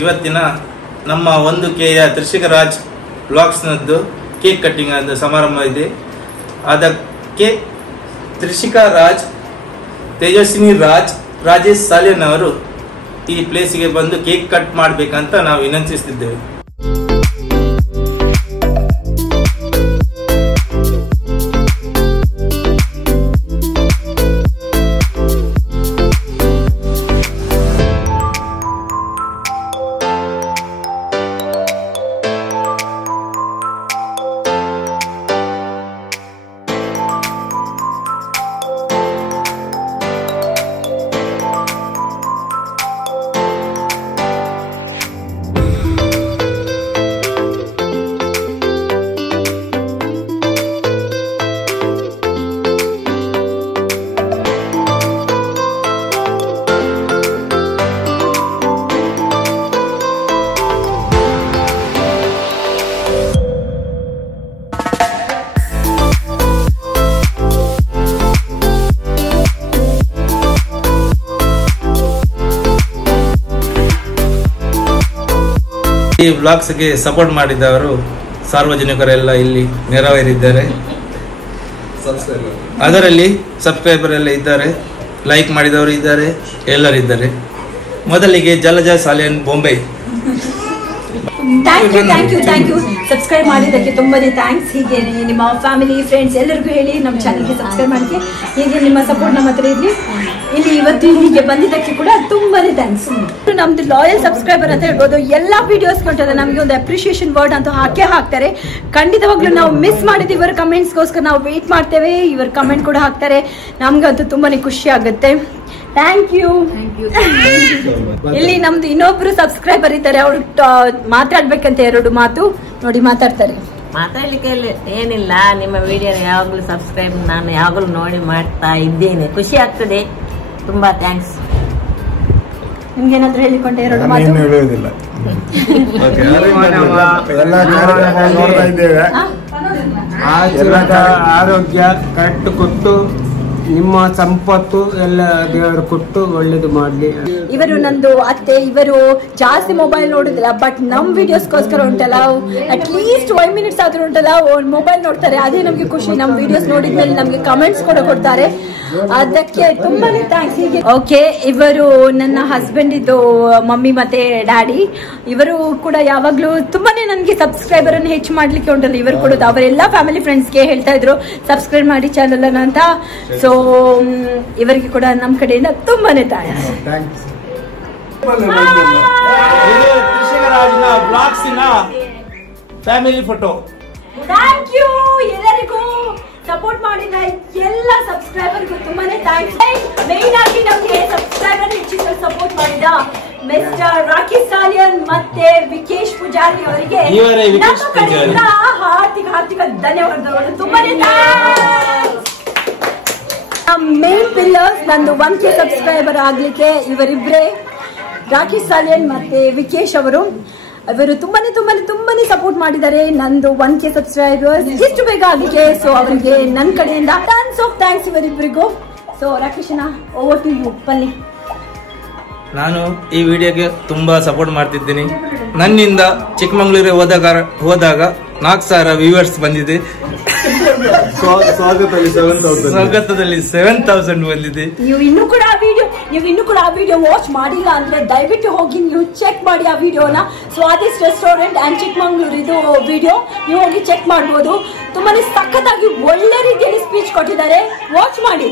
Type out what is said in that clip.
ಇವತ್ತಿನ ನಮ್ಮ 1Kಯ ತ್ರಿಷಿಕರಾಜ್ ಬ್ಲಾಗ್ಸ್ನದ್ದು cake cutting ಆದ ಸಮಾರಂಭ ಇದೆ. ಅದಕ್ಕೆ ತ್ರಿಷಿಕರಾಜ್, ತೇಜಸ್ವಿನಿ ರಾಜ್, ರಾಜೇಶ್ ಸಾಲಿಯನ್ ಅವರು ಈ ಪ್ಲೇಸಿಗೆ ಬಂದು ಕೇಕ್ ಕಟ್ ಮಾಡಬೇಕಂತ ನಾವು ವಿನಂತಿಸುತ್ತಿದ್ದೇವೆ. ಈ ವ್ಲಾಗ್ಸ್ಗೆ ಸಪೋರ್ಟ್ ಮಾಡಿದವರು ಸಾರ್ವಜನಿಕರೆಲ್ಲ ಇಲ್ಲಿ ನೆರವೇರಿದ್ದಾರೆ. ಅದರಲ್ಲಿ ಸಬ್ಸ್ಕ್ರೈಬರ್ ಎಲ್ಲ ಇದ್ದಾರೆ, ಲೈಕ್ ಮಾಡಿದವರು ಇದ್ದಾರೆ, ಎಲ್ಲರಿದ್ದಾರೆ. ಮೊದಲಿಗೆ ಜಲಜ ಸಾಲಿಯನ್ ಬೊಂಬೆ. ಥ್ಯಾಂಕ್ ಯು ಸಬ್ಸ್ಕ್ರೈಬ್ ಮಾಡಿದ್ದಕ್ಕೆ ತುಂಬಾನೇ ಥ್ಯಾಂಕ್ಸ್. ಹೀಗೆ ನಿಮ್ಮ ಫ್ಯಾಮಿಲಿ ಫ್ರೆಂಡ್ಸ್ ಎಲ್ಲರಿಗೂ ಹೇಳಿ ನಮ್ಮ ಚಾನಲ್ಗೆ ಸಬ್ಸ್ಕ್ರೈಬ್ ಮಾಡಿ. ಹೀಗೆ ನಿಮ್ಮ ಸಪೋರ್ಟ್ ನಮ್ಮ ಹತ್ರ ಇರಲಿ. ಇಲ್ಲಿ ಇವತ್ತು ಹೀಗೆ ಬಂದಿದ್ದಕ್ಕೆ ಕೂಡ ತುಂಬಾನೇ ಥ್ಯಾಂಕ್ಸ್. ನಮ್ದು ಲಾಯಲ್ ಸಬ್ಸ್ಕ್ರೈಬರ್ ಅಂತ ಹೇಳ್ಬೋದು. ಎಲ್ಲ ವಿಡಿಯೋಸ್ ಕೊಟ್ಟರೆ ನಮಗೆ ಒಂದು ಅಪ್ರಿಷಿಯೇಷನ್ ವರ್ಡ್ ಅಂತ ಹಾಕ್ತಾರೆ. ಖಂಡಿತವಾಗ್ಲೂ ನಾವು ಮಿಸ್ ಮಾಡಿದ ಇವರ ಕಮೆಂಟ್ಸ್ಗೋಸ್ಕರ ನಾವು ವೇಟ್ ಮಾಡ್ತೇವೆ. ಇವರ ಕಮೆಂಟ್ ಕೂಡ ಹಾಕ್ತಾರೆ. ನಮ್ಗಂತೂ ತುಂಬಾನೇ ಖುಷಿ ಆಗುತ್ತೆ. Thank you. ಇಲ್ಲಿ ನಮ್ದು ಇನ್ನೊಬ್ರು ಸಬ್ಸ್ಕ್ರೈಬರ್ ಇದ್ದಾರೆ, ಅವರು ಮಾತಾಡ್ಬೇಕಂತ 2 ಮಾತು ನೋಡಿ ಮಾತಾಡ್ತಾರೆ. ಮಾತಾಡ್ಲಿಕ್ಕೆ ಏನಿಲ್ಲ, ನಿಮ್ಮ ವಿಡಿಯೋ ಯಾವಾಗಲೂ ಸಬ್ಸ್ಕ್ರೈಬ್ ನಾನು ಯಾವಾಗಲೂ ನೋಡಿ ಮಾಡ್ತಾ ಇದ್ದೇನೆ. ಖುಷಿ ಆಗ್ತದೆ. ತುಂಬಾ ಥ್ಯಾಂಕ್ಸ್. ನಿಮ್ಗೇನಾದ್ರೂ ಹೇಳಿಕೊಂಡೆ 2 ಮಾತು? ಹೇಳುವುದಿಲ್ಲ. ಆರೋಗ್ಯ ಕರೆಕ್ಟ್ ಕೊಟ್ಟು ನಿಮ್ಮ ಸಂಪತ್ತು ಎಲ್ಲ ದೇವರು ಕೊಟ್ಟು ಒಳ್ಳೇದು ಮಾಡ್ಲಿ. ಇವರು ನಂದು ಅತ್ತೆ, ಇವರು ಜಾಸ್ತಿ ಮೊಬೈಲ್ ನೋಡುದಿಲ್ಲ, ಬಟ್ ನಮ್ ವಿಡಿಯೋಸ್ಗೋಸ್ಕರ ಉಂಟಲ್ಲ ಅಟ್ಲೀಸ್ಟ್ 5 ಮಿನಿಟ್ಸ್ ಆದ್ರೂ ಉಂಟಲ್ಲ ಮೊಬೈಲ್ ನೋಡ್ತಾರೆ. ಅದೇ ನಮ್ಗೆ ಖುಷಿ. ನಮ್ ವಿಡಿಯೋಸ್ ನೋಡಿದ್ಮೇಲೆ ನಮ್ಗೆ ಕಮೆಂಟ್ಸ್ ಕೂಡ ಕೊಡ್ತಾರೆ. ಅದಕ್ಕೆ ತುಂಬಾನೇ ಥ್ಯಾಂಕ್ಸ್. ಹೀಗೆ ಓಕೆ, ಇವರು ನನ್ನ ಹಸ್ಬೆಂಡ್ ಇದ್ದು ಮಮ್ಮಿ ಮತ್ತೆ ಡ್ಯಾಡಿ. ಇವರು ಕೂಡ ಯಾವಾಗ್ಲೂ ತುಂಬಾನೇ ನನ್ಗೆ ಸಬ್ಸ್ಕ್ರೈಬರ್ ಅನ್ನು ಹೆಚ್ಚು ಮಾಡ್ಲಿಕ್ಕೆ ಉಂಟಲ್ಲ, ಇವರು ಕೂಡ ಅವರೆಲ್ಲ ಫ್ಯಾಮಿಲಿ ಫ್ರೆಂಡ್ಸ್ಗೆ ಹೇಳ್ತಾ ಇದ್ರು ಸಬ್ಸ್ಕ್ರೈಬ್ ಮಾಡಿ ಚಾನಲ್ ಅನ್ನ ಅಂತ. ಸೊ ಇವರಿಗೆ ಕೂಡ ನಮ್ಮ ಕಡೆಯಿಂದ ತುಂಬಾನೇ ಥ್ಯಾಂಕ್ಸ್. ತ್ರಿಷಿಕರಾಜ್ನ ಬ್ಲಾಗ್ಸಿನ ಫ್ಯಾಮಿಲಿ ಫೋಟೋ. ಥ್ಯಾಂಕ್ ಯು ಎಲ್ಲರಿಗೂ ಸಪೋರ್ಟ್ ಮಾಡಿದ ಎಲ್ಲ ಸಬ್ಸ್ಕ್ರೈಬರ್ಗೂ ತುಂಬಾನೇ ಥ್ಯಾಂಕ್ಸ್. ಮೇನ್ ಆಗಿ ನಮಗೆ ಸಬ್ಸ್ಕ್ರೈಬರ್ ಹೆಚ್ಚಿನ ಸಪೋರ್ಟ್ ಮಾಡಿದ ಮಿಸ್ಟರ್ ರಾಕೇಶ್ ಸಾಲಿಯನ್ ಮತ್ತೆ ವಿಕೇಶ್ ಪೂಜಾರಿ ಅವರಿಗೆ ನಮ್ಮ ಕಡೆಯಿಂದ ಹಾರ್ದಿಕ ಧನ್ಯವಾದಗಳು. ತುಂಬಾನೇ ಥ್ಯಾಂಕ್ಸ್. ಮೇನ್ ಪಿಲ್ಲರ್ಸ್ ನಂದು 1K ಸಬ್ಸ್ಕ್ರೈಬರ್ ಆಗ್ಲಿಕ್ಕೆ ಇವರಿಬ್ರೆ, ರಾಕೇಶ್ ಸಾಲಿಯನ್ ಮತ್ತೆ ವಿಕೇಶ್ ಅವರು. ಇವರು ತುಂಬಾನೇ ಸಪೋರ್ಟ್ ಮಾಡಿದ್ದಾರೆ ನಂದು 1K ಸಬ್ಸ್ಕ್ರೈಬರ್ಸ್ ಇಷ್ಟು ಬೇಗ ಆಗ್ಲಿಕ್ಕೆ. ಸೊ ಅವರಿಗೆ ನನ್ನ ಕಡೆಯಿಂದ ಥ್ಯಾಂಕ್ಸ್ ಇವರಿಬ್ಬರಿಗೂ. ಸೊ ರಾಕೇಶನ ಓವರ್ ಟು ಯು. ಬನ್ನಿ. ನಾನು ಈ ವಿಡಿಯೋಗೆ ತುಂಬಾ ಸಪೋರ್ಟ್ ಮಾಡ್ತಿದ್ದೀನಿ. ನನ್ನಿಂದ ಚಿಕ್ಕಮಂಗ್ಳೂರಿಗೆ ಹೋದಾಗ 4,000 ವ್ಯೂವರ್ಸ್ ಬಂದಿದೆ. ಸ್ವಾಗತದಲ್ಲಿ 7,000 ಬಂದಿದೆ. ನೀವು ಇನ್ನೂ ಕೂಡ ಆ ವಿಡಿಯೋ ವಾಚ್ ಮಾಡಿಲ್ಲ ಅಂದ್ರೆ ದಯವಿಟ್ಟು ಹೋಗಿ ನೀವು ಚೆಕ್ ಮಾಡಿ ಆ ವಿಡಿಯೋನ. ಸ್ವಾದಿಸ್ಟ್ ರೆಸ್ಟೋರೆಂಟ್ ಅಂಡ್ ಚಿಕ್ಕಮಂಗ್ಳೂರ್ ಇದು ವಿಡಿಯೋ ನೀವು ಹೋಗಿ ಚೆಕ್ ಮಾಡಬಹುದು. ತುಂಬಾನೇ ಸಖತ್ತಾಗಿ ಒಳ್ಳೆ ರೀತಿಯಲ್ಲಿ ಸ್ಪೀಚ್ ಕೊಟ್ಟಿದ್ದಾರೆ, ವಾಚ್ ಮಾಡಿ.